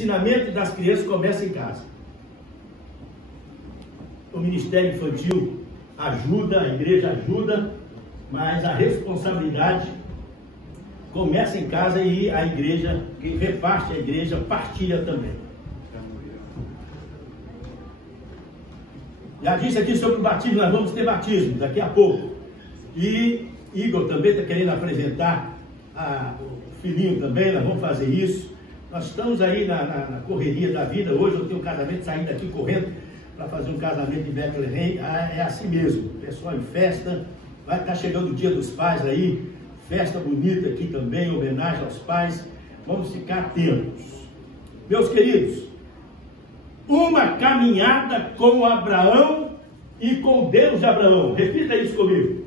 ensinamento das crianças começa em casa. O ministério infantil ajuda, a igreja ajuda, mas a responsabilidade começa em casa e a igreja, quem reparte a igreja, partilha também. Já disse aqui sobre o batismo, nós vamos ter batismo daqui a pouco. E Igor também está querendo apresentar o filhinho também, nós vamos fazer isso. Nós estamos aí na correria da vida. Hoje eu tenho um casamento, saindo daqui correndo para fazer um casamento em Bethlehem. É assim mesmo, o pessoal em festa, vai estar chegando o Dia dos Pais aí, festa bonita aqui também, homenagem aos pais. Vamos ficar atentos. Meus queridos, uma caminhada com Abraão e com Deus de Abraão. Repita isso comigo.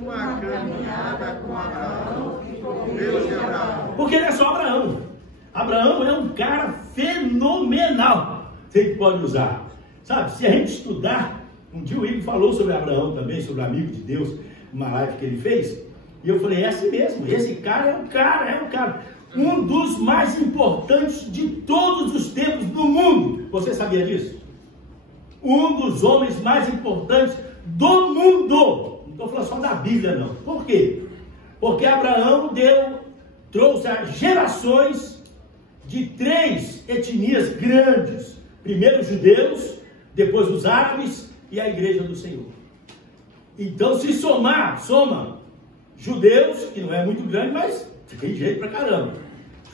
Uma caminhada com Abraão e com Deus de Abraão. Porque não é só Abraão. Abraão é um cara fenomenal. Você pode usar. Sabe, se a gente estudar, um dia o Igor falou sobre Abraão também, sobre o amigo de Deus, uma live que ele fez, e eu falei, é assim mesmo, esse cara é um cara. Um dos mais importantes de todos os tempos do mundo. Você sabia disso? Um dos homens mais importantes do mundo. Não estou falando só da Bíblia, não. Por quê? Porque Abraão trouxe as gerações de 3 etnias grandes. Primeiro os judeus, depois os árabes e a igreja do Senhor. Então, se soma judeus, que não é muito grande, mas tem jeito pra caramba.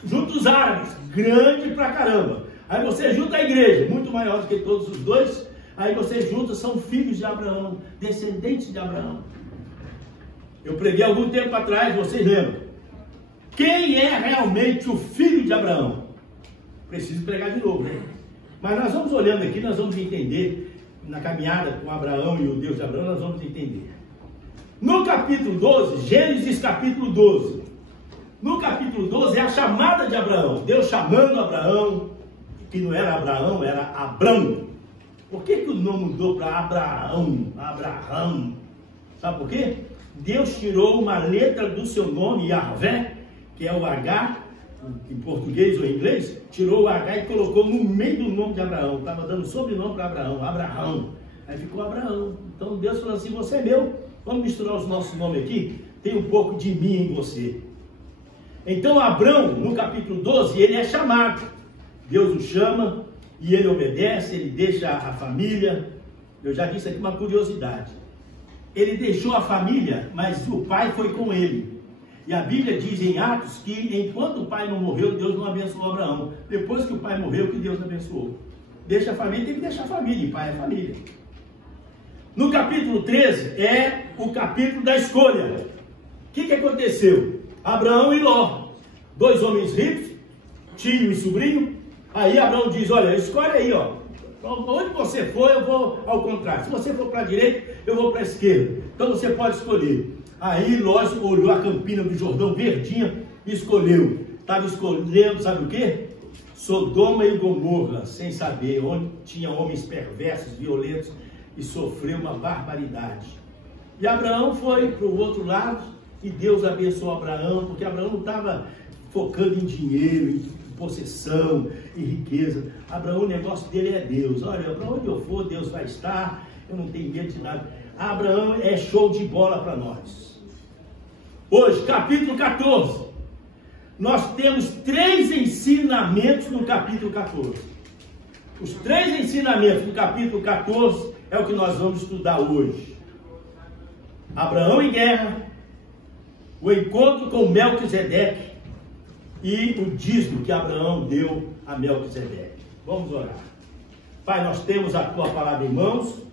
Junta os árabes, grande pra caramba. Aí você junta a igreja, muito maior do que todos os dois. Aí você junta, são filhos de Abraão, descendentes de Abraão. Eu preguei algum tempo atrás, vocês lembram? Quem é realmente o filho de Abraão? Preciso pregar de novo, né? Mas nós vamos olhando aqui, nós vamos entender, na caminhada com Abraão e o Deus de Abraão, nós vamos entender. No capítulo 12, Gênesis capítulo 12. No capítulo 12 é a chamada de Abraão. Deus chamando Abraão, que não era Abraão, era Abrão. Por que o nome mudou para Abraão? Abraham. Sabe por quê? Deus tirou uma letra do seu nome, Yahvé, que é o H, em português ou em inglês, tirou o H e colocou no meio do nome de Abraão. Estava dando sobrenome para Abraão, Abraham. Aí ficou Abraão. Então Deus falou assim, você é meu, vamos misturar os nossos nomes aqui, tem um pouco de mim em você. Então Abrão, no capítulo 12, ele é chamado. Deus o chama e ele obedece, ele deixa a família. Eu já disse aqui uma curiosidade. Ele deixou a família, mas o pai foi com ele. E a Bíblia diz em Atos que enquanto o pai não morreu, Deus não abençoou Abraão. Depois que o pai morreu, que Deus abençoou. Deixa a família, tem que deixar a família, e pai é família. No capítulo 13 é o capítulo da escolha. O que aconteceu? Abraão e Ló, 2 homens ricos, tio e sobrinho. Aí Abraão diz, olha, escolhe aí, ó. Onde você for, eu vou ao contrário. Se você for para a direita, eu vou para a esquerda. Então você pode escolher. Aí Ló olhou a campina do Jordão verdinha e escolheu. Estava escolhendo, sabe o quê? Sodoma e Gomorra, sem saber, onde tinha homens perversos, violentos, e sofreu uma barbaridade. E Abraão foi para o outro lado, e Deus abençoou Abraão, porque Abraão não estava focando em dinheiro, em possessão, em riqueza. Abraão, o negócio dele é Deus. Olha, para onde eu for, Deus vai estar, eu não tenho medo de nada. Abraão é show de bola para nós. Hoje, capítulo 14, nós temos 3 ensinamentos no capítulo 14. Os 3 ensinamentos do capítulo 14 é o que nós vamos estudar hoje. Abraão em guerra, o encontro com Melquisedeque e o dízimo que Abraão deu a Melquisedeque. Vamos orar. Pai, nós temos a tua palavra em mãos,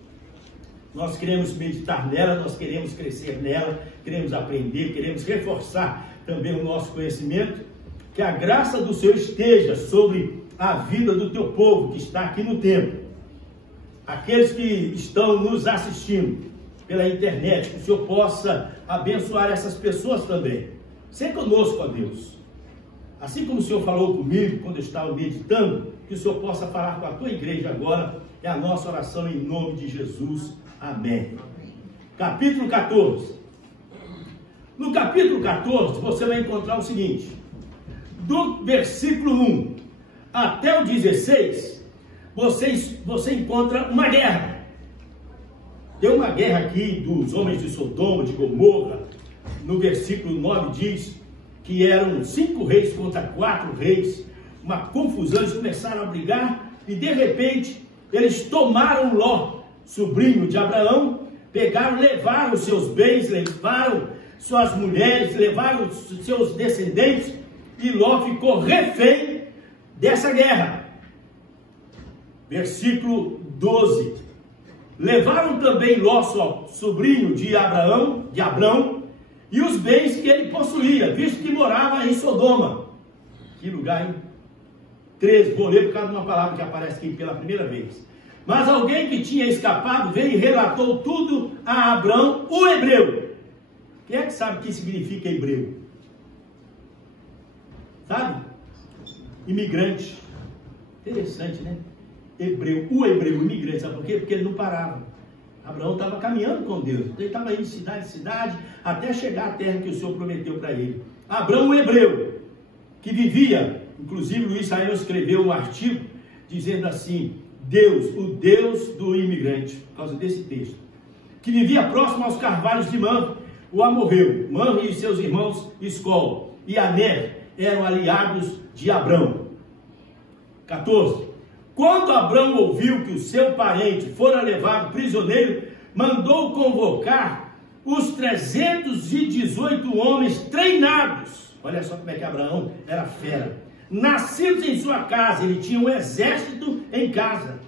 nós queremos meditar nela, nós queremos crescer nela, queremos aprender, queremos reforçar também o nosso conhecimento, que a graça do Senhor esteja sobre a vida do teu povo que está aqui no templo. Aqueles que estão nos assistindo pela internet, que o Senhor possa abençoar essas pessoas também. Seja conosco, ó Deus. Assim como o Senhor falou comigo quando eu estava meditando, que o Senhor possa falar com a tua igreja agora. É a nossa oração em nome de Jesus. Amém. Capítulo 14. No capítulo 14, você vai encontrar o seguinte. Do versículo 1 até o 16, você encontra uma guerra. Tem uma guerra aqui dos homens de Sodoma, de Gomorra. No versículo 9 diz que eram 5 reis contra 4 reis. Uma confusão, eles começaram a brigar e de repente eles tomaram Ló, sobrinho de Abraão, pegaram, levaram seus bens, levaram suas mulheres, levaram seus descendentes, e Ló ficou refém dessa guerra. Versículo 12. Levaram também Ló, sobrinho de Abrão, e os bens que ele possuía, visto que morava em Sodoma. Que lugar, hein? 13, vou ler por causa de uma palavra que aparece aqui pela primeira vez. Mas alguém que tinha escapado veio e relatou tudo a Abrão, o hebreu. Quem é que sabe o que significa hebreu? Sabe? Imigrante. Interessante, né? Hebreu, o hebreu, imigrante. Sabe por quê? Porque ele não parava. Abraão estava caminhando com Deus. Ele estava indo de cidade em cidade até chegar à terra que o Senhor prometeu para ele. Abraão, o hebreu, que vivia, inclusive Luiz Saião escreveu um artigo dizendo assim: Deus, o Deus do imigrante, por causa desse texto, que vivia próximo aos carvalhos de Mamre, o amorreu. Mamre e seus irmãos Escol e Aner eram aliados de Abrão. 14. Quando Abrão ouviu que o seu parente fora levado prisioneiro, mandou convocar os 318 homens treinados. Olha só como é que Abraão era fera. Nascidos em sua casa, ele tinha um exército em casa.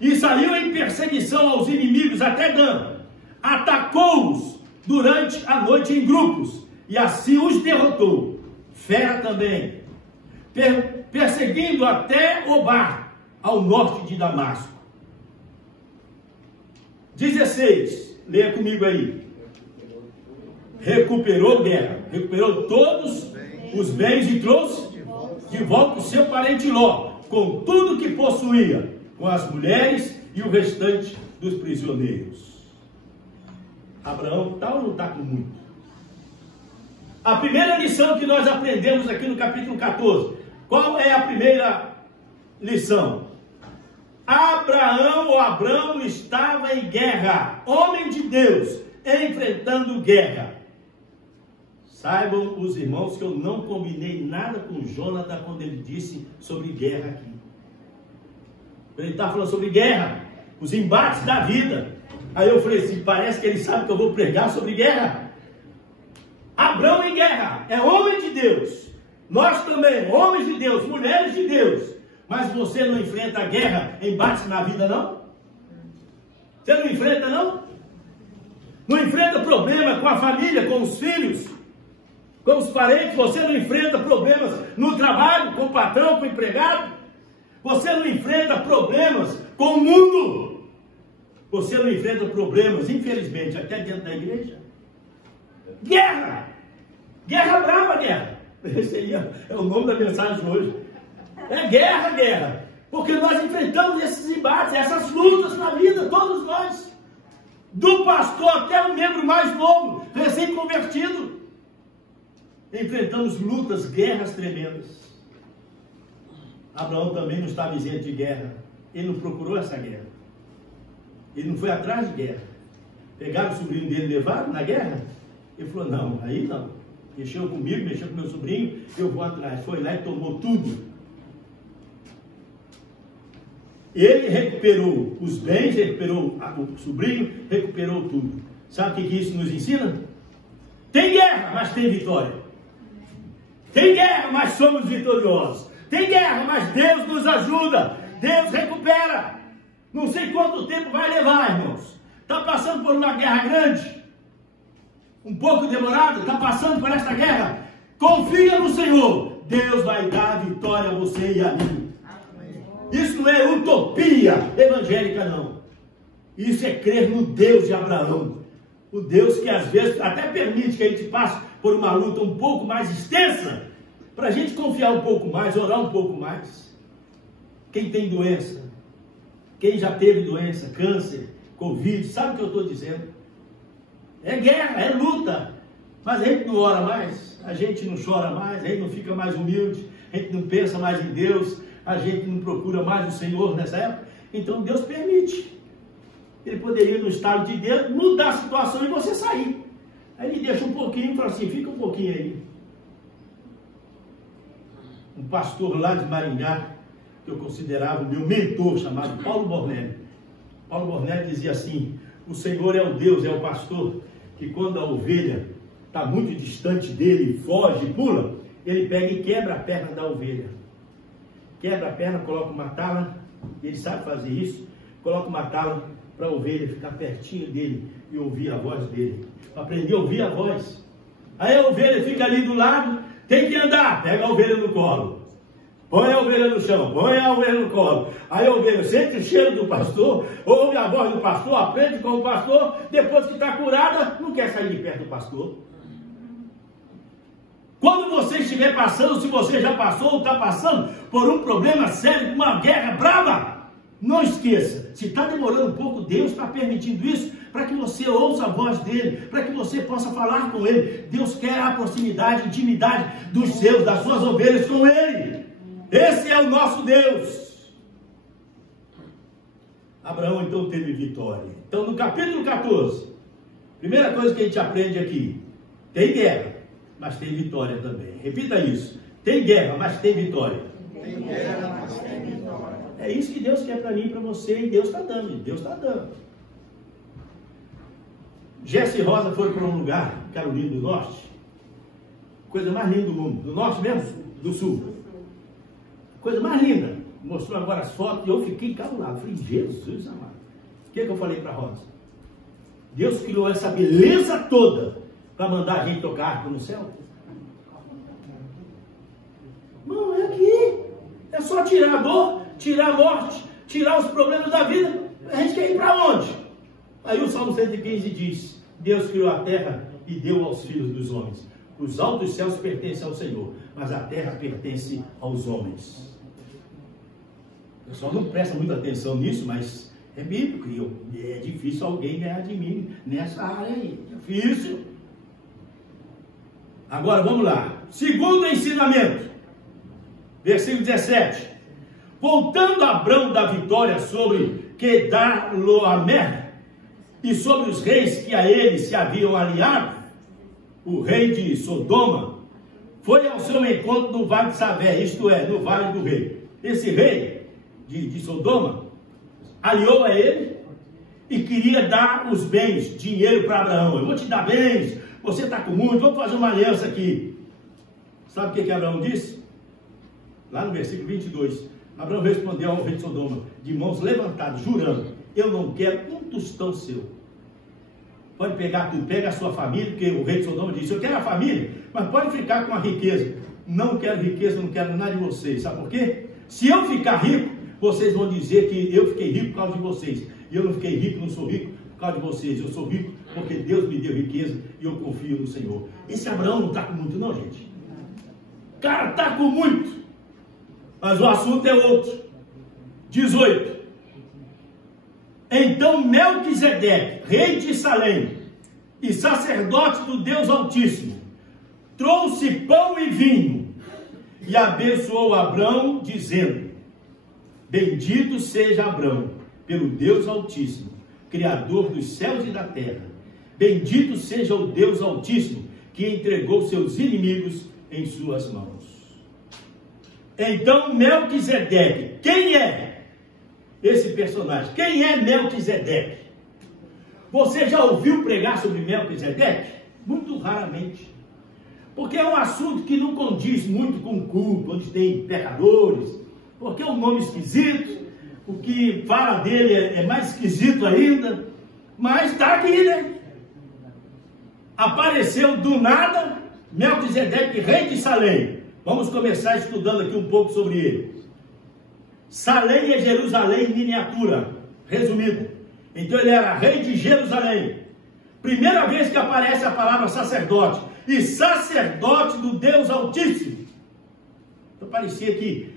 E saiu em perseguição aos inimigos até Dan. Atacou-os durante a noite em grupos, e assim os derrotou. Fera também. Perseguindo até Obar, ao norte de Damasco. 16, leia comigo aí. Recuperou guerra, recuperou todos os bens e trouxe de volta o seu parente Ló, com tudo que possuía, com as mulheres e o restante dos prisioneiros. Abraão está ou não está com muito? A primeira lição que nós aprendemos aqui no capítulo 14, qual é a primeira lição? Abrão estava em guerra, homem de Deus, enfrentando guerra. Saibam os irmãos que eu não combinei nada com Jonathan quando ele disse sobre guerra aqui. Ele está falando sobre guerra, os embates da vida. Aí eu falei assim, parece que ele sabe que eu vou pregar sobre guerra. Abrão em guerra, é homem de Deus. Nós também, homens de Deus, mulheres de Deus. Mas você não enfrenta a guerra, embates na vida, não? Você não enfrenta, não? Não enfrenta problema com a família, com os filhos, com os parentes? Você não enfrenta problemas no trabalho, com o patrão, com o empregado? Você não enfrenta problemas com o mundo? Você não enfrenta problemas, infelizmente, até dentro da igreja? Guerra! Guerra brava, guerra! Esse é o nome da mensagem de hoje. É guerra, guerra. Porque nós enfrentamos esses embates, essas lutas na vida, todos nós. Do pastor até o membro mais novo, recém-convertido. Enfrentamos lutas, guerras tremendas. Abraão também não estava isento de guerra. Ele não procurou essa guerra. Ele não foi atrás de guerra. Pegaram o sobrinho dele e levaram na guerra. Ele falou, não, aí não. Mexeu comigo, mexeu com meu sobrinho, eu vou atrás. Foi lá e tomou tudo. Ele recuperou os bens, recuperou o sobrinho, recuperou tudo. Sabe o que isso nos ensina? Tem guerra, mas tem vitória. Tem guerra, mas somos vitoriosos. Tem guerra, mas Deus nos ajuda. Deus recupera. Não sei quanto tempo vai levar, irmãos. Está passando por uma guerra grande? Um pouco demorada? Está passando por esta guerra? Confia no Senhor. Deus vai dar vitória a você e a mim. Isso não é utopia evangélica, não. Isso é crer no Deus de Abraão. O Deus que às vezes até permite que a gente passe por uma luta um pouco mais extensa, para a gente confiar um pouco mais, orar um pouco mais. Quem tem doença, quem já teve doença, câncer, Covid, sabe o que eu estou dizendo? É guerra, é luta. Mas a gente não ora mais, a gente não chora mais, a gente não fica mais humilde, a gente não pensa mais em Deus. a gente não procura mais o Senhor nessa época. Então Deus permite. Ele poderia, no estado de Deus, mudar a situação e você sair. Aí ele deixa um pouquinho e fala assim, fica um pouquinho aí. Um pastor lá de Maringá, que eu considerava o meu mentor, chamado Paulo Bornelli. Paulo Bornelli dizia assim, o Senhor é o Deus, é o pastor, que quando a ovelha está muito distante dele, foge, pula, ele pega e quebra a perna da ovelha. Quebra a perna, coloca uma tala, ele sabe fazer isso, coloca uma tala para a ovelha ficar pertinho dele e ouvir a voz dele. Para aprender a ouvir a voz. Aí a ovelha fica ali do lado, tem que andar, pega a ovelha no colo. Põe a ovelha no chão, põe a ovelha no colo. Aí a ovelha sente o cheiro do pastor, ouve a voz do pastor, aprende com o pastor, depois que está curada, não quer sair de perto do pastor. Quando você estiver passando, se você já passou ou está passando por um problema sério, uma guerra brava, não esqueça, se está demorando um pouco, Deus está permitindo isso para que você ouça a voz dele, para que você possa falar com ele. Deus quer a proximidade, intimidade dos seus, das suas ovelhas com ele. Esse é o nosso Deus. Abraão então teve vitória. Então no capítulo 14, primeira coisa que a gente aprende aqui, tem guerra, mas tem vitória também. Repita isso, tem guerra, mas tem vitória. Tem guerra, mas tem vitória. É isso que Deus quer para mim e para você, e Deus está dando, Deus está dando. Jesse e Rosa foram para um lugar, Carolina do Norte, coisa mais linda do mundo, do Norte mesmo, do Sul. Coisa mais linda. Mostrou agora as fotos e eu fiquei calado. Falei, Jesus amado. O que eu falei para a Rosa? Deus criou essa beleza toda para mandar a gente tocar arco no céu? Não, é aqui. É só tirar a dor, tirar a morte, tirar os problemas da vida. A gente quer ir para onde? Aí o Salmo 115 diz, Deus criou a terra e deu aos filhos dos homens. Os altos céus pertencem ao Senhor, mas a terra pertence aos homens. O pessoal não presta muita atenção nisso, mas é bíblico. E é difícil alguém ganhar de mim nessa área aí. Difícil. Agora vamos lá. Segundo ensinamento. Versículo 17. Voltando Abrão da vitória sobre Quedorlaomer e sobre os reis que a ele se haviam aliado, o rei de Sodoma foi ao seu encontro no Vale de Savé, isto é, no Vale do Rei. Esse rei de Sodoma aliou a ele e queria dar os bens, dinheiro para Abraão. Eu vou te dar bens, você está com muito, vamos fazer uma aliança aqui. Sabe o que Abraão disse? Lá no versículo 22, Abraão respondeu ao rei de Sodoma, de mãos levantadas, jurando, eu não quero um tostão seu. Pode pegar tudo, pega a sua família, porque o rei de Sodoma disse, eu quero a família, mas pode ficar com a riqueza. Não quero riqueza, não quero nada de vocês. Sabe por quê? Se eu ficar rico, vocês vão dizer que eu fiquei rico por causa de vocês. E eu não fiquei rico, não sou rico por causa de vocês. Eu sou rico porque Deus me deu riqueza e eu confio no Senhor. Esse Abraão não está com muito não, gente. O cara está com muito. Mas o assunto é outro. 18. Então Melquisedeque, rei de Salém e sacerdote do Deus Altíssimo, trouxe pão e vinho e abençoou Abrão, dizendo, bendito seja Abrão pelo Deus Altíssimo, Criador dos céus e da terra. Bendito seja o Deus Altíssimo, que entregou seus inimigos em suas mãos. Então Melquisedeque, quem é esse personagem? Quem é Melquisedeque? Você já ouviu pregar sobre Melquisedeque? Muito raramente. Porque é um assunto que não condiz muito com o culto, onde tem pecadores, porque é um nome esquisito, o que fala dele é mais esquisito ainda, mas está aqui, né? Apareceu do nada, Melquisedeque, rei de Salém. Vamos começar estudando aqui um pouco sobre ele. Salém é Jerusalém em miniatura, resumido. Então ele era rei de Jerusalém. Primeira vez que aparece a palavra sacerdote. E sacerdote do Deus Altíssimo. Então parecia que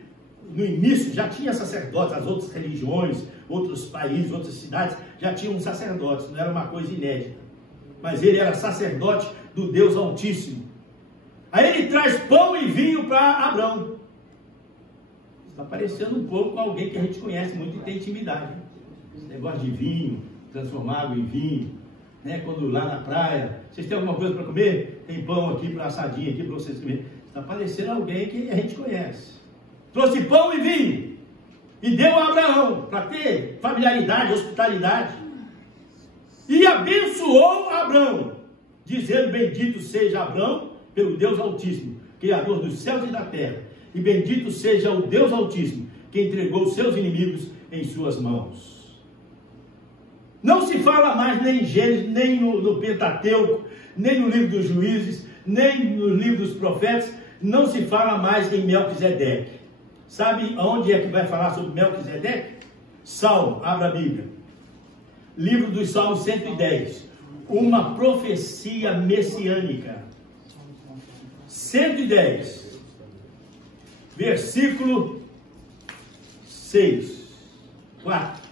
no início já tinha sacerdotes, as outras religiões, outros países, outras cidades já tinham sacerdotes, não era uma coisa inédita. Mas ele era sacerdote do Deus Altíssimo. Aí ele traz pão e vinho para Abrão. Está parecendo um pouco com alguém que a gente conhece muito e tem intimidade. Esse negócio de vinho, transformar água em vinho, né? Quando lá na praia, vocês têm alguma coisa para comer? Tem pão aqui, para assadinho aqui para vocês comerem. Está parecendo alguém que a gente conhece. Trouxe pão e vinho e deu a Abraão para ter familiaridade, hospitalidade. E abençoou Abraão, dizendo: bendito seja Abraão pelo Deus Altíssimo, Criador dos céus e da terra. E bendito seja o Deus Altíssimo, que entregou os seus inimigos em suas mãos. Não se fala mais nem em Gênesis, nem no Pentateuco, nem no livro dos Juízes, nem no livro dos profetas. Não se fala mais em Melquisedeque. Sabe onde é que vai falar sobre Melquisedeque? Salmo, abra a Bíblia. Livro dos Salmos 110. Uma profecia messiânica. 110. Versículo 6. 4.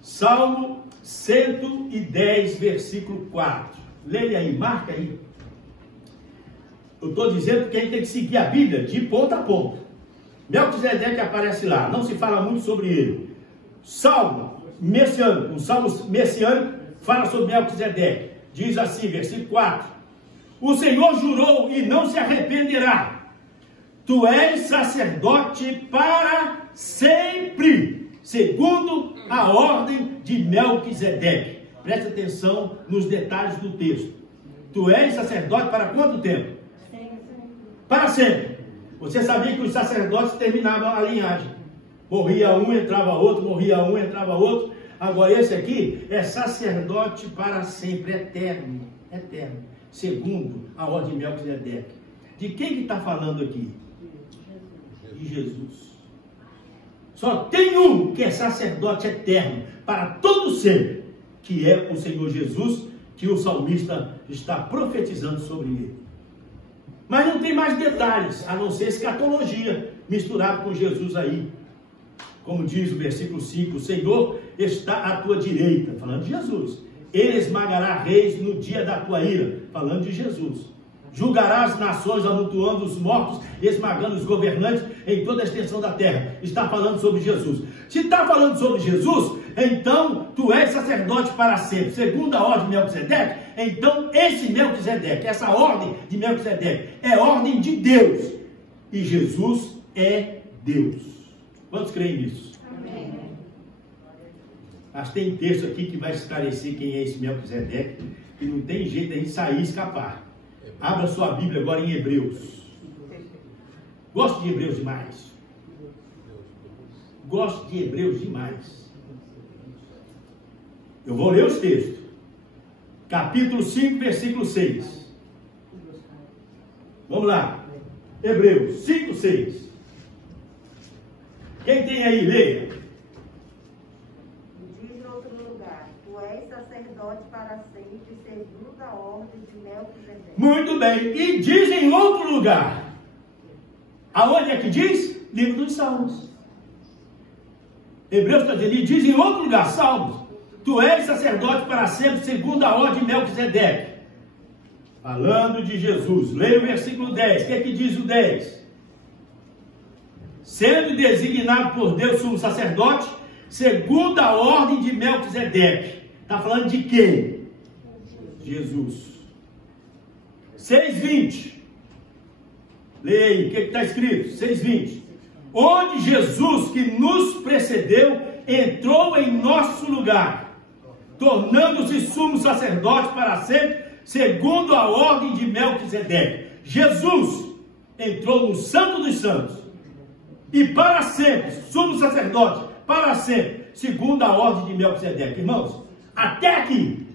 Salmo 110, versículo 4. Leia aí, marca aí. Eu estou dizendo que a gente tem que seguir a Bíblia de ponta a ponta. Melquisedeque aparece lá, não se fala muito sobre ele. Salmo messiânico, um salmo messiânico fala sobre Melquisedeque. Diz assim, versículo 4. O Senhor jurou e não se arrependerá. Tu és sacerdote para sempre, segundo a ordem de Melquisedeque. Preste atenção nos detalhes do texto. Tu és sacerdote para quanto tempo? Para sempre. Você sabia que os sacerdotes terminavam a linhagem. Morria um, entrava outro, morria um, entrava outro. Agora esse aqui é sacerdote para sempre, eterno. Eterno. Segundo a ordem de Melquisedeque. De quem que está falando aqui? De Jesus. Só tem um que é sacerdote eterno, para todo sempre, que é o Senhor Jesus, que o salmista está profetizando sobre ele. Mas não tem mais detalhes, a não ser escatologia, misturado com Jesus aí. Como diz o versículo 5, o Senhor está à tua direita, falando de Jesus. Ele esmagará reis no dia da tua ira, falando de Jesus. Julgará as nações, amontoando os mortos, esmagando os governantes em toda a extensão da terra. Está falando sobre Jesus. Se está falando sobre Jesus, então tu és sacerdote para sempre. Segundo a ordem de Melquisedeque, então esse Melquisedeque, essa ordem de Melquisedeque, é ordem de Deus. E Jesus é Deus. Quantos creem nisso? Amém. Mas tem texto aqui que vai esclarecer quem é esse Melquisedeque, que não tem jeito de a gente sair e escapar. Abra sua Bíblia agora em Hebreus. Gosto de Hebreus demais. Gosto de Hebreus demais. Eu vou ler os textos. Capítulo 5, versículo 6. Vamos lá. Hebreus 5, 6. Quem tem aí, leia. Diz em outro lugar: tu és sacerdote para sempre, segundo a ordem de Melquisedeque. Muito bem. E diz em outro lugar. Aonde é que diz? Livro dos Salmos. Hebreus está dizendo, e diz em outro lugar, Salmos: tu és sacerdote para sempre, segundo a ordem de Melquisedeque. Falando de Jesus. Leia o versículo 10. O que é que diz o 10? Sendo designado por Deus sumo sacerdote, segundo a ordem de Melquisedeque. Está falando de quem? Jesus. 6:20. Leia aí, o que está escrito? 6:20. Onde Jesus, que nos precedeu, entrou em nosso lugar, tornando-se sumo sacerdote para sempre, segundo a ordem de Melquisedeque. Jesus entrou no Santo dos Santos, e para sempre, sumo sacerdote, para sempre, segundo a ordem de Melquisedeque. Irmãos, até aqui,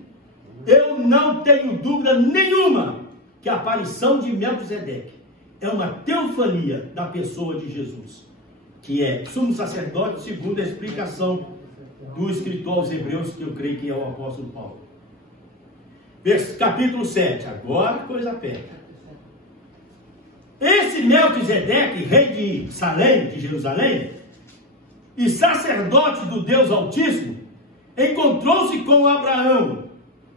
eu não tenho dúvida nenhuma que a aparição de Melquisedeque é uma teofania da pessoa de Jesus, que é sumo sacerdote, segundo a explicação do escritor aos Hebreus, que eu creio que é o apóstolo Paulo. Capítulo 7, agora a coisa pega. Esse Melquisedeque, rei de Salém, de Jerusalém, e sacerdote do Deus Altíssimo, encontrou-se com Abraão,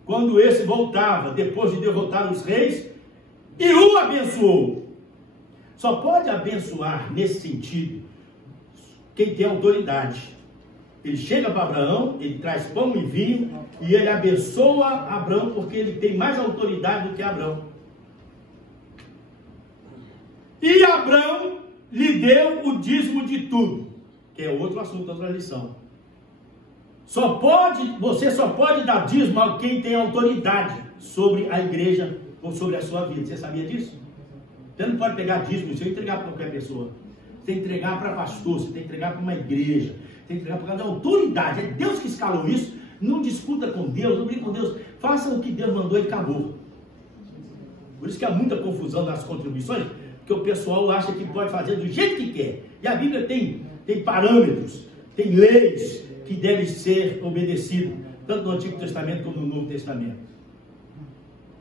quando esse voltava, depois de derrotar os reis, e o abençoou. Só pode abençoar nesse sentido quem tem autoridade. Ele chega para Abraão, ele traz pão e vinho, e ele abençoa Abraão porque ele tem mais autoridade do que Abraão. E Abraão lhe deu o dízimo de tudo, que é outro assunto, outra lição. Você só pode dar dízimo a quem tem autoridade sobre a igreja ou sobre a sua vida. Você sabia disso? Você não pode pegar dízimo e entregar para qualquer pessoa. Você tem que entregar para pastor, você tem que entregar para uma igreja, você tem que entregar para cada autoridade. É Deus que escalou isso. Não discuta com Deus, não brigue com Deus. Faça o que Deus mandou e acabou. Por isso que há muita confusão nas contribuições, porque o pessoal acha que pode fazer do jeito que quer. E a Bíblia tem parâmetros, tem leis que devem ser obedecidas, tanto no Antigo Testamento como no Novo Testamento.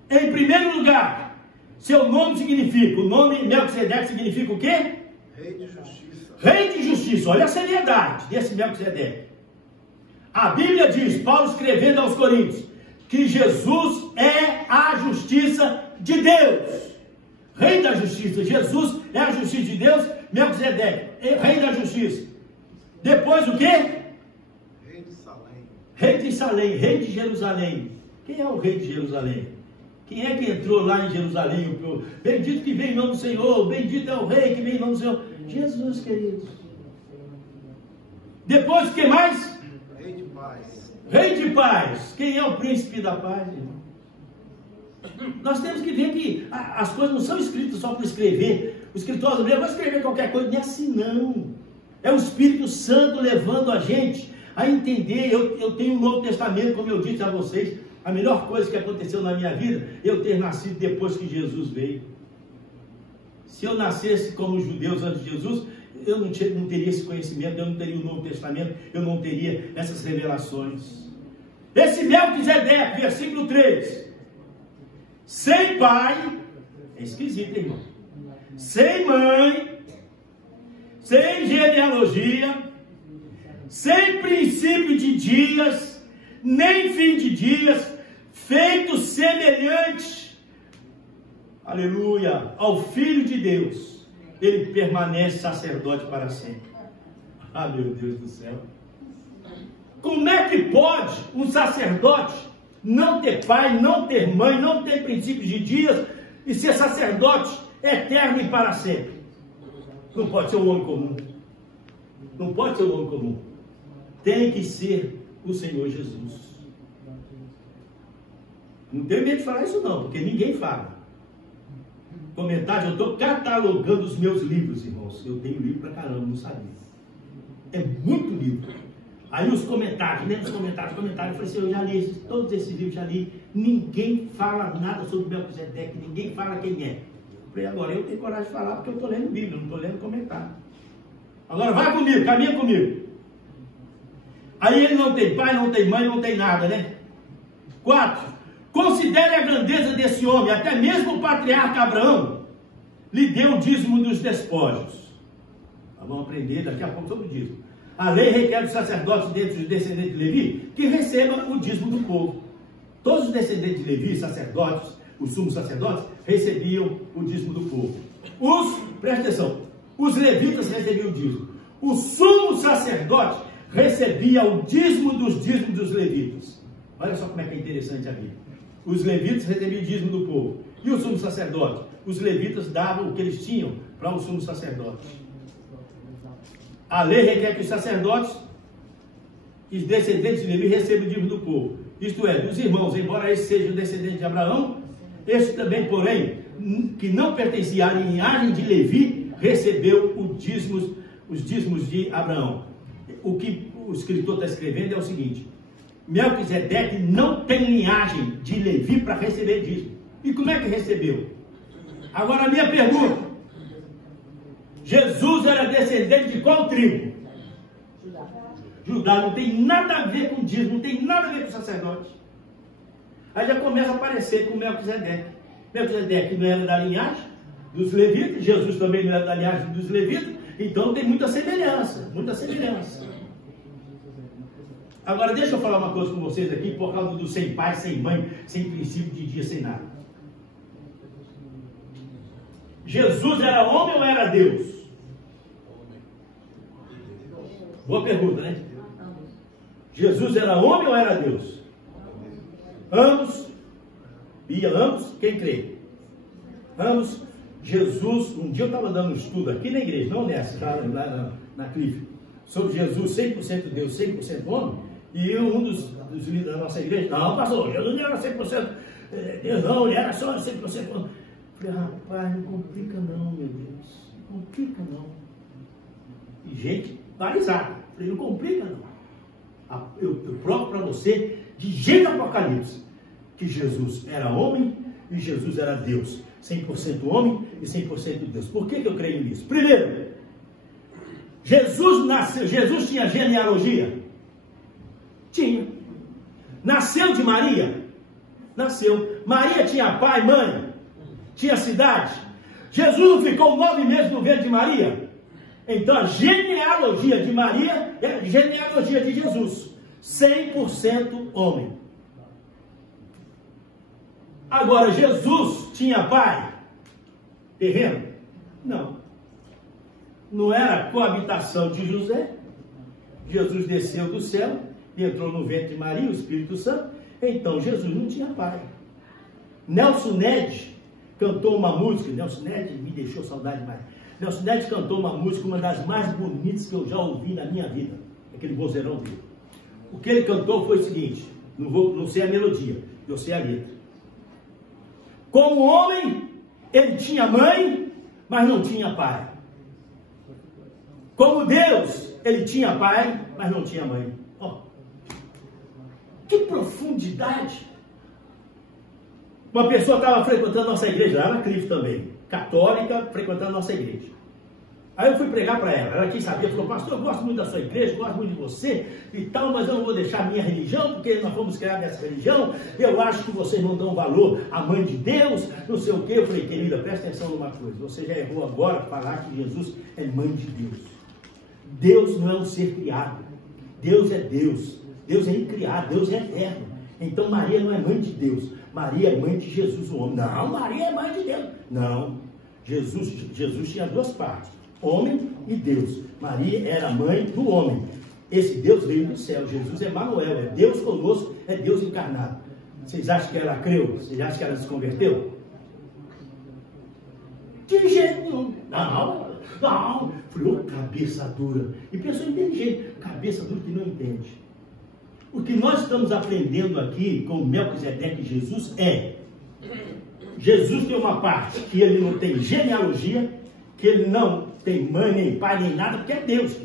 Em primeiro lugar, seu nome significa, o nome Melquisedeque significa o quê? Rei de justiça. Rei de justiça. Olha a seriedade desse Melquisedeque. A Bíblia diz, Paulo escrevendo aos Coríntios, que Jesus é a justiça de Deus. Rei da justiça. Jesus é a justiça de Deus. Melquisedeque é rei da justiça. Depois o quê? Rei de Salém. Rei de Salém, rei de Jerusalém. Quem é o rei de Jerusalém? Quem é que entrou lá em Jerusalém? Bendito que vem em nome do Senhor, bendito é o rei que vem em nome do Senhor. Jesus, queridos. Depois o que mais? Rei de paz. Rei de paz. Quem é o príncipe da paz, irmão? Nós temos que ver que as coisas não são escritas só para escrever. O escritor brasileiro vai escrever qualquer coisa, não é assim não. É o Espírito Santo levando a gente a entender. Eu tenho o Novo Testamento, como eu disse a vocês. A melhor coisa que aconteceu na minha vida, eu ter nascido depois que Jesus veio. Se eu nascesse como os judeus antes de Jesus, eu não teria esse conhecimento, eu não teria o Novo Testamento, eu não teria essas revelações. Esse Melquisedeque, versículo 3. Sem pai, é esquisito, irmão. Sem mãe, sem genealogia, sem princípio de dias, nem fim de dias, feito semelhante, aleluia, ao Filho de Deus, ele permanece sacerdote para sempre. Ah, meu Deus do céu. Como é que pode um sacerdote não ter pai, não ter mãe, não ter princípios de dias e ser sacerdote eterno e para sempre? Não pode ser um homem comum. Não pode ser um homem comum. Tem que ser o Senhor Jesus. Não tenho medo de falar isso não, porque ninguém fala. Comentário, eu estou catalogando os meus livros, irmãos. Eu tenho livro pra caramba, não sabia. É muito livro. Aí os comentários, né? Os comentários, eu falei assim, eu já li todos esses livros, já li. Ninguém fala nada sobre Melquisedeque, ninguém fala quem é. Eu falei, agora eu tenho coragem de falar porque eu estou lendo Bíblia, não estou lendo comentário. Agora vai comigo, caminha comigo. Aí ele não tem pai, não tem mãe, não tem nada, né? 4. Considere a grandeza desse homem, até mesmo o patriarca Abraão lhe deu o dízimo dos despojos. Vamos aprender daqui a pouco sobre o dízimo. A lei requer dos sacerdotes dentre os descendentes de Levi que recebam o dízimo do povo. Todos os descendentes de Levi, sacerdotes, os sumos sacerdotes, recebiam o dízimo do povo. Presta atenção, os levitas recebiam o dízimo. O sumo sacerdote recebia o dízimo dos levitas. Olha só como é que é interessante a Bíblia. Os levitas recebiam o dízimo do povo. E o sumo sacerdote? Os levitas davam o que eles tinham para o sumo sacerdote. A lei requer que os sacerdotes e os descendentes de Levi recebam o dízimo do povo. Isto é, dos irmãos, embora esses sejam descendentes de Abraão, este também, porém, que não pertencia à linhagem de Levi, recebeu os dízimos de Abraão. O que o escritor está escrevendo é o seguinte: Melquisedeque não tem linhagem de Levi para receber dízimo. E como é que recebeu? Agora a minha pergunta: Jesus era descendente de qual tribo? Judá. Não tem nada a ver com dízimo, não tem nada a ver com sacerdote. Aí já começa a aparecer com Melquisedeque. Melquisedeque não era da linhagem dos levitas, Jesus também não era da linhagem dos levitas, então tem muita semelhança, muita semelhança. Agora deixa eu falar uma coisa com vocês aqui, por causa do sem pai, sem mãe, sem princípio de dia, sem nada. Jesus era homem ou era Deus? Boa pergunta, né? Jesus era homem ou era Deus? Ambos. Bia, ambos. Quem crê? Ambos. Jesus, um dia eu estava dando um estudo aqui na igreja, não nessa, lá na Cliff, sobre Jesus 100% Deus, 100% homem, e um dos líderes da nossa igreja, não, pastor, Jesus não era 100% Deus, não, ele era só 100% homem. Falei, rapaz, não complica não, meu Deus, não complica não. E gente balizada, falei, não complica não. Eu provo para você, de jeito Apocalipse, que Jesus era homem e Jesus era Deus. 100% homem e 100% Deus. Por que eu creio nisso? Primeiro, Jesus tinha genealogia? Tinha. Nasceu de Maria? Nasceu. Maria tinha pai, mãe? Tinha cidade? Jesus não ficou 9 meses no ventre de Maria? Então a genealogia de Maria é a genealogia de Jesus. 100% homem. Agora, Jesus tinha pai terreno? Não. Não era coabitação de José. Jesus desceu do céu, entrou no ventre de Maria, o Espírito Santo. Então, Jesus não tinha pai. Nelson Ned cantou uma música. Nelson Ned me deixou saudade mais. Nelson Ned cantou uma música, uma das mais bonitas que eu já ouvi na minha vida. Aquele vozeirão dele. O que ele cantou foi o seguinte. Não sei a melodia, eu sei a letra. Como homem, ele tinha mãe, mas não tinha pai. Como Deus, ele tinha pai, mas não tinha mãe. Oh, que profundidade! Uma pessoa estava frequentando nossa igreja, lá na Cliff também, católica, frequentando nossa igreja. Aí eu fui pregar para ela, ela quis saber, falou, pastor, eu gosto muito da sua igreja, gosto muito de você e tal, mas eu não vou deixar a minha religião, porque nós fomos criar nessa religião, eu acho que vocês não dão valor à mãe de Deus, não sei o quê. Eu falei, querida, presta atenção numa coisa, você já errou agora falar que Jesus é mãe de Deus. Deus não é um ser criado, Deus é Deus, Deus é incriado, Deus é eterno. Então Maria não é mãe de Deus, Maria é mãe de Jesus, o homem. Não, Maria é mãe de Deus. Não, Jesus tinha duas partes, homem e Deus. Maria era mãe do homem. Esse Deus veio do céu. Jesus é Emanuel, é Deus conosco, é Deus encarnado. Vocês acham que ela creu? Vocês acham que ela se converteu? De jeito nenhum. Não. Falei, oh, cabeça dura. E pessoa inteligente, cabeça dura que não entende. O que nós estamos aprendendo aqui com Melquisedeque e Jesus é: Jesus tem uma parte que ele não tem genealogia, que ele não tem mãe, nem pai, nem nada, porque é Deus,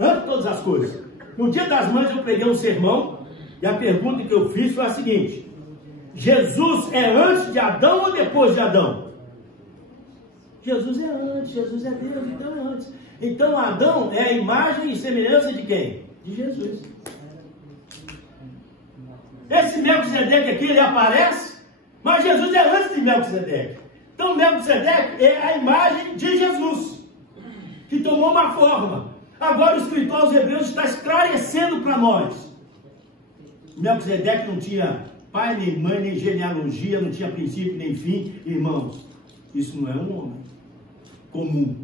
antes de todas as coisas. No dia das mães eu preguei um sermão, e a pergunta que eu fiz foi a seguinte: Jesus é antes de Adão ou depois de Adão? Jesus é antes, Jesus é Deus, então é antes. Então Adão é a imagem e semelhança de quem? De Jesus. Esse Melquisedeque aqui, ele aparece, mas Jesus é antes de Melquisedeque. Então Melquisedeque é a imagem de Jesus, que tomou uma forma. Agora o escritor aos Hebreus está esclarecendo para nós. Melquisedeque não tinha pai, nem mãe, nem genealogia, não tinha princípio, nem fim. Irmãos, isso não é um homem comum.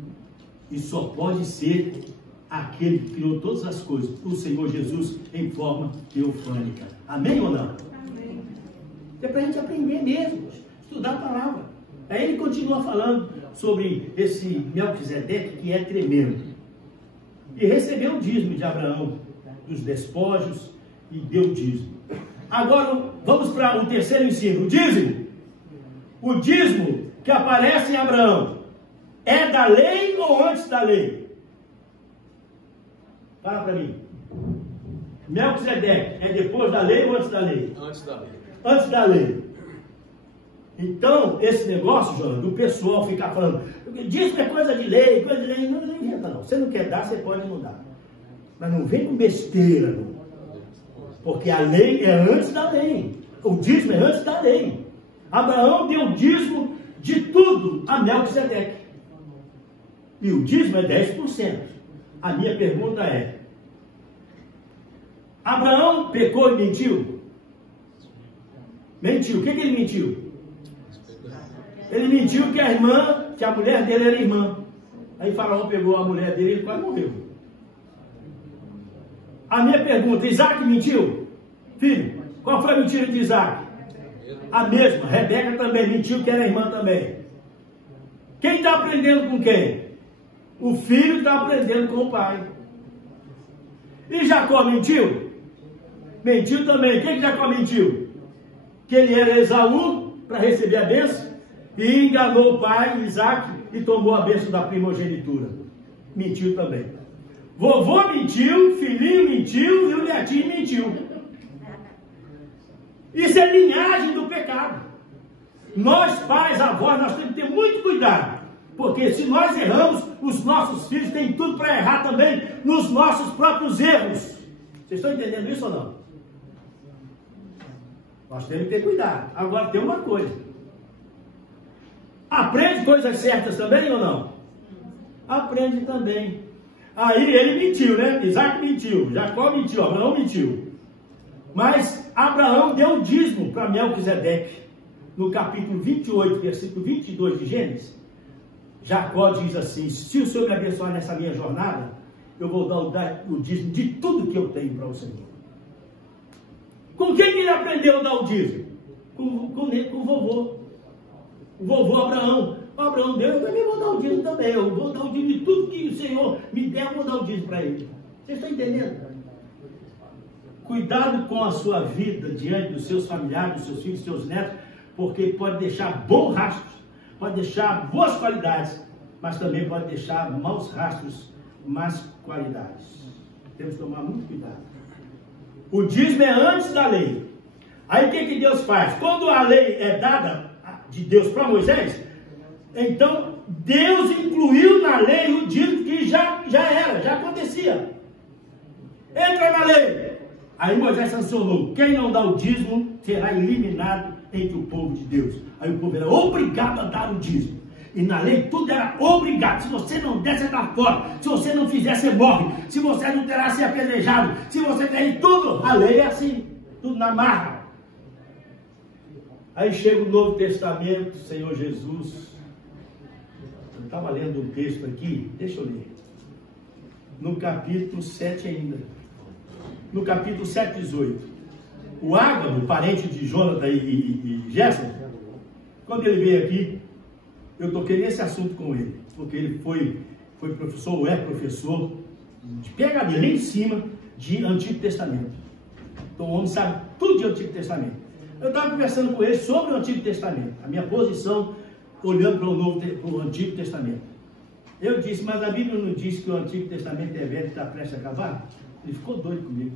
Isso só pode ser aquele que criou todas as coisas, o Senhor Jesus em forma teofânica. Amém ou não? Amém. É para a gente aprender mesmo, estudar a palavra. Aí ele continua falando sobre esse Melquisedeque que é tremendo. E recebeu o dízimo de Abraão, dos despojos, e deu o dízimo. Agora vamos para o terceiro ensino, o dízimo. O dízimo que aparece em Abraão é da lei ou antes da lei? Fala para mim. Melquisedeque é depois da lei ou antes da lei? Antes da lei. Antes da lei. Então, esse negócio, João, do pessoal ficar falando, dízimo é coisa de lei, não inventa não. Você não quer dar, você pode não dar. Mas não vem com besteira, não. Porque a lei é antes da lei. O dízimo é antes da lei. Abraão deu o dízimo de tudo a Melquisedeque. E o dízimo é 10%. A minha pergunta é: Abraão pecou e mentiu? Mentiu. O que ele mentiu? Ele mentiu que a irmã que a mulher dele era irmã. Aí Faraó pegou a mulher dele e ele quase morreu. A minha pergunta, Isaac mentiu? Filho, qual foi a mentira de Isaac? A mesma, Rebeca também mentiu, que era irmã também. Quem está aprendendo com quem? O filho está aprendendo com o pai. E Jacó mentiu? Mentiu também. Quem que Jacó mentiu? Que ele era Esaú para receber a bênção e enganou o pai, Isaac, e tomou a bênção da primogenitura. Mentiu também. Vovô mentiu, filhinho mentiu e o netinho mentiu. Isso é linhagem do pecado. Nós, pais, avós, nós temos que ter muito cuidado. Porque se nós erramos, os nossos filhos têm tudo para errar também nos nossos próprios erros. Vocês estão entendendo isso ou não? Nós temos que ter cuidado. Agora tem uma coisa. Aprende coisas certas também ou não? Aprende também. Aí ele mentiu, né? Isaac mentiu, Jacó mentiu, Abraão mentiu. Mas Abraão deu o dízimo para Melquisedeque. No capítulo 28, versículo 22 de Gênesis, Jacó diz assim: se o Senhor me abençoar nessa minha jornada, eu vou dar o dízimo de tudo que eu tenho para o Senhor. Com quem que ele aprendeu a dar o dízimo? Com o vovô. O vovô Abraão. O Abraão deu, eu também vou dar o dízimo também. Eu vou dar o dízimo de tudo que o Senhor me der, eu vou dar o dízimo para ele. Vocês estão entendendo? Cuidado com a sua vida diante dos seus familiares, dos seus filhos, dos seus netos, porque pode deixar bons rastros, pode deixar boas qualidades, mas também pode deixar maus rastros, más qualidades. Temos que tomar muito cuidado. O dízimo é antes da lei. Aí o que Deus faz? Quando a lei é dada de Deus para Moisés, então Deus incluiu na lei o dízimo que já acontecia. Entra na lei. Aí Moisés sancionou: quem não dá o dízimo será eliminado entre o povo de Deus. Aí o povo era obrigado a dar o dízimo. E na lei tudo era obrigado. Se você não der, você está fora. Se você não fizer, você morre. Se você não terá, ser apedrejado. Se você der tudo, a lei é assim, tudo na marra. Aí chega o Novo Testamento, Senhor Jesus. Eu estava lendo um texto aqui, deixa eu ler. No capítulo 7 ainda. No capítulo 7, 18. O Ágabo, parente de Jonathan e Jéssica, quando ele veio aqui, eu toquei nesse assunto com ele, porque ele foi professor, ou é professor, de PhD lá em cima, de Antigo Testamento. Então o homem sabe tudo de Antigo Testamento. Eu estava conversando com ele sobre o Antigo Testamento, a minha posição, olhando para o Antigo Testamento. Eu disse: mas a Bíblia não diz que o Antigo Testamento é velho e está prestes a acabar? Ele ficou doido comigo.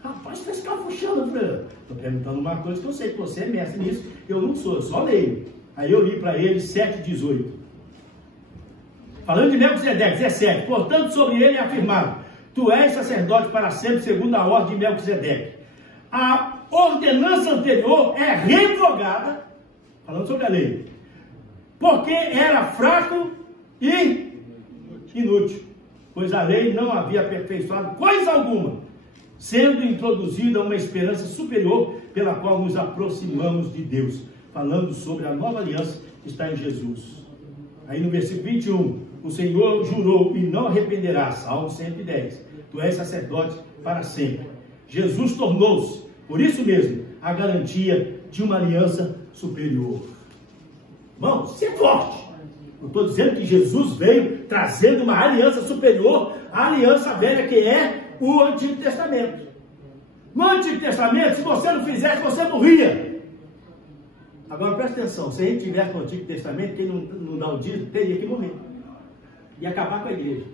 Rapaz, você está escafuchando, Fran. Estou perguntando uma coisa que eu sei que você é mestre nisso. Eu não sou, eu só leio. Aí eu li para ele 7,18. Falando de Melquisedeque, 17. Portanto, sobre ele é afirmado: tu és sacerdote para sempre, segundo a ordem de Melquisedeque. A ordenança anterior é revogada, falando sobre a lei, porque era fraco e inútil, pois a lei não havia aperfeiçoado coisa alguma, sendo introduzida uma esperança superior pela qual nos aproximamos de Deus, falando sobre a nova aliança que está em Jesus. Aí no versículo 21, o Senhor jurou e não arrependerá, Salmo 110, tu és sacerdote para sempre. Jesus tornou-se, por isso mesmo, a garantia de uma aliança superior. Irmão, isso é forte. Eu estou dizendo que Jesus veio trazendo uma aliança superior à aliança velha, que é o Antigo Testamento. No Antigo Testamento, se você não fizesse, você morria. Agora presta atenção: se a gente tivesse no Antigo Testamento, quem não dá o dízimo teria que morrer. E acabar com a igreja.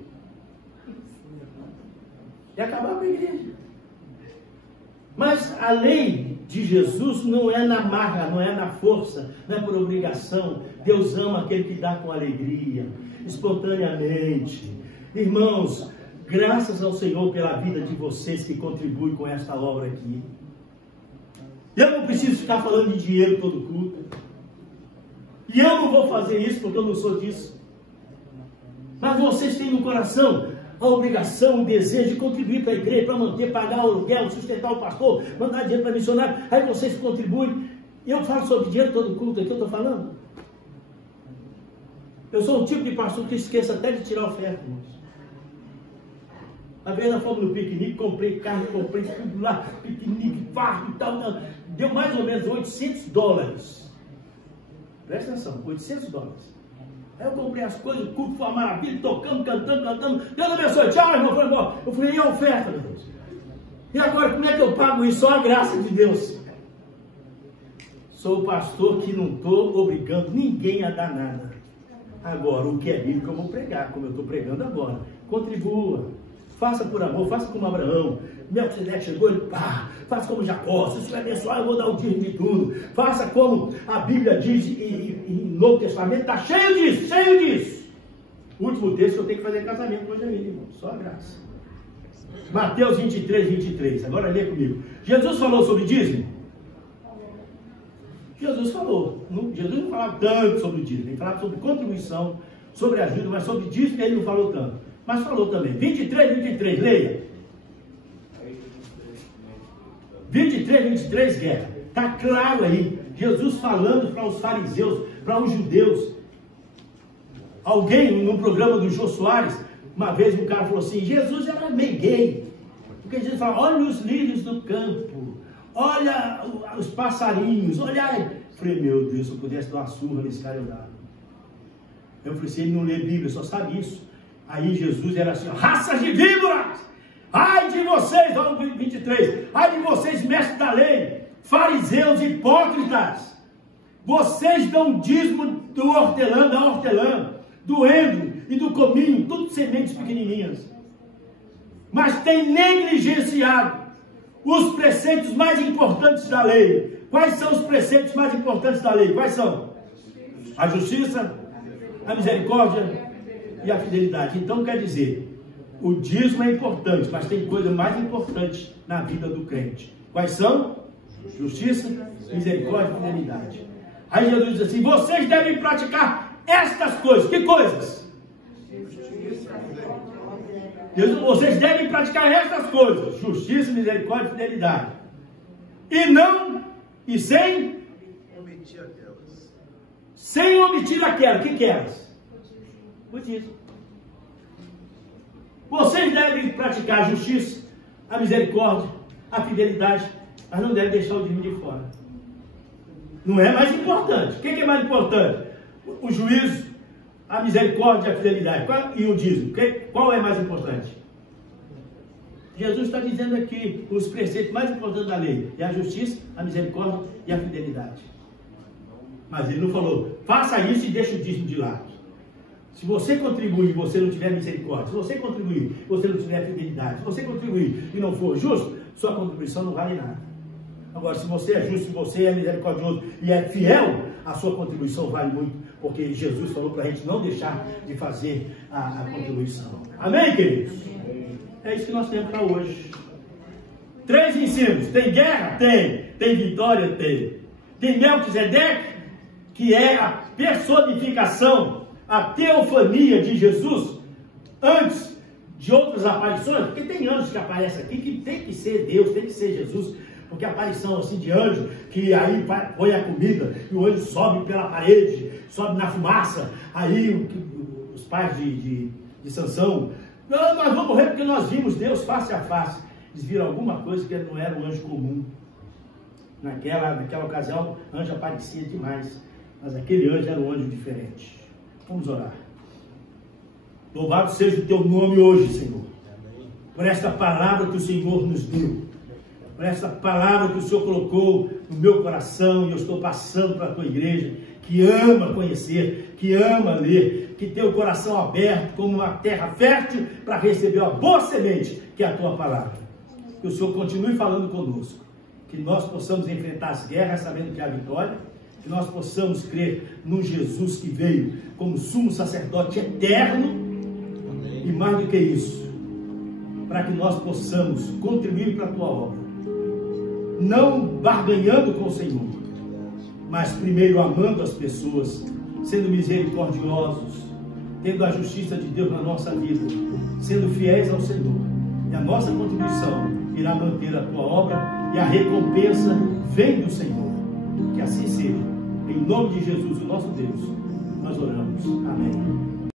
E acabar com a igreja. Mas a lei de Jesus não é na marra, não é na força, não é por obrigação. Deus ama aquele que dá com alegria, espontaneamente. Irmãos, graças ao Senhor pela vida de vocês que contribuem com esta obra aqui. Eu não preciso ficar falando de dinheiro todo culto. E eu não vou fazer isso porque eu não sou disso. Mas vocês têm no coração a obrigação, o desejo de contribuir para a igreja, para manter, pagar o aluguel, sustentar o pastor, mandar dinheiro para missionário. Aí vocês contribuem. E eu falo sobre dinheiro todo culto aqui, eu estou falando. Eu sou o tipo de pastor que esqueça até de tirar a oferta, irmãos. Uma vez nós fomos no piquenique, comprei carne, comprei tudo lá, piquenique, fardo e tal. Deu mais ou menos $800. Presta atenção, $800. Aí eu comprei as coisas, o culto foi uma maravilha, tocando, cantando. Deus abençoe, tchau, irmão, foi embora. Eu falei, e a oferta, meu Deus? E agora, como é que eu pago isso? Só a graça de Deus. Sou o pastor que não estou obrigando ninguém a dar nada. Agora, o que é bíblico eu vou pregar, como eu estou pregando agora. Contribua. Faça por amor, faça como Abraão. Melquisedeque chegou, ele faça como Jacó. Se isso vai abençoar, eu vou dar o dízimo de tudo. Faça como a Bíblia diz em Novo Testamento, está cheio disso, cheio disso. O último texto que eu tenho que fazer casamento com a Jamile, irmão. Só a graça. Mateus 23. Agora lê comigo. Jesus falou sobre dízimo? Jesus falou. Jesus não falava tanto sobre dízimo. Ele falava sobre contribuição, sobre ajuda, mas sobre dízimo ele não falou tanto. Mas falou também. 23, leia. 23, guerra. Está claro aí. Jesus falando para os fariseus, para os judeus. Alguém, no programa do Jô Soares, uma vez um cara falou assim, Jesus era meio gay. Porque Jesus fala, olha os lírios do campo. Olha os passarinhos. Olha. Eu falei, meu Deus, se eu pudesse dar uma surra nesse cara, eu dava. Eu falei, se ele não lê Bíblia, só sabe isso. Aí Jesus era assim, raças de víboras, ai de vocês, olha o 23, ai de vocês, mestres da lei, fariseus hipócritas, vocês dão dízimo do hortelã, da hortelã, do endro e do cominho, tudo sementes pequenininhas, mas tem negligenciado os preceitos mais importantes da lei. Quais são os preceitos mais importantes da lei? Quais são? A justiça, a misericórdia e a fidelidade. Então quer dizer, o dízimo é importante, mas tem coisa mais importante na vida do crente. Quais são? Justiça, misericórdia e fidelidade. Aí Jesus diz assim, vocês devem praticar estas coisas. Que coisas? Vocês devem praticar estas coisas. Justiça, misericórdia e fidelidade. E sem omitir aquelas. Sem omitir aquelas. O que é elas? O dízimo. Vocês devem praticar a justiça, a misericórdia, a fidelidade, mas não devem deixar o dízimo de fora. Não é mais importante. O que é mais importante? O juízo, a misericórdia e a fidelidade. E o dízimo. Qual é mais importante? Jesus está dizendo aqui os preceitos mais importantes da lei. É a justiça, a misericórdia e a fidelidade. Mas ele não falou, faça isso e deixa o dízimo de lado. Se você contribuir e você não tiver misericórdia, se você contribuir e você não tiver fidelidade, se você contribuir e não for justo, sua contribuição não vale nada. Agora, se você é justo, se você é misericordioso e é fiel, a sua contribuição vale muito, porque Jesus falou para a gente não deixar de fazer a contribuição. Amém, queridos? É isso que nós temos para hoje. 3 ensinos. Tem guerra? Tem. Tem vitória? Tem. Tem Melquisedeque, que é a personificação, a teofania de Jesus, antes de outras aparições, porque tem anjos que aparecem aqui, que tem que ser Deus, tem que ser Jesus, porque a aparição assim de anjo, que aí põe a comida, e o anjo sobe pela parede, sobe na fumaça, aí os pais de Sansão, não, nós vamos morrer porque nós vimos Deus face a face. Eles viram alguma coisa que não era um anjo comum. Naquela ocasião, o anjo aparecia demais, mas aquele anjo era um anjo diferente. Vamos orar. Louvado seja o teu nome hoje, Senhor, por esta palavra que o Senhor nos deu, por esta palavra que o Senhor colocou no meu coração, e eu estou passando para a tua igreja, que ama conhecer, que ama ler, que tem o coração aberto como uma terra fértil para receber a boa semente, que é a tua palavra. Que o Senhor continue falando conosco, que nós possamos enfrentar as guerras sabendo que há vitória, que nós possamos crer no Jesus que veio como sumo sacerdote eterno, e mais do que isso, para que nós possamos contribuir para a tua obra, não barganhando com o Senhor, mas primeiro amando as pessoas, sendo misericordiosos, tendo a justiça de Deus na nossa vida, sendo fiéis ao Senhor, e a nossa contribuição irá manter a tua obra, e a recompensa vem do Senhor. Que assim seja, em nome de Jesus, o nosso Deus. nós oramos. Amém.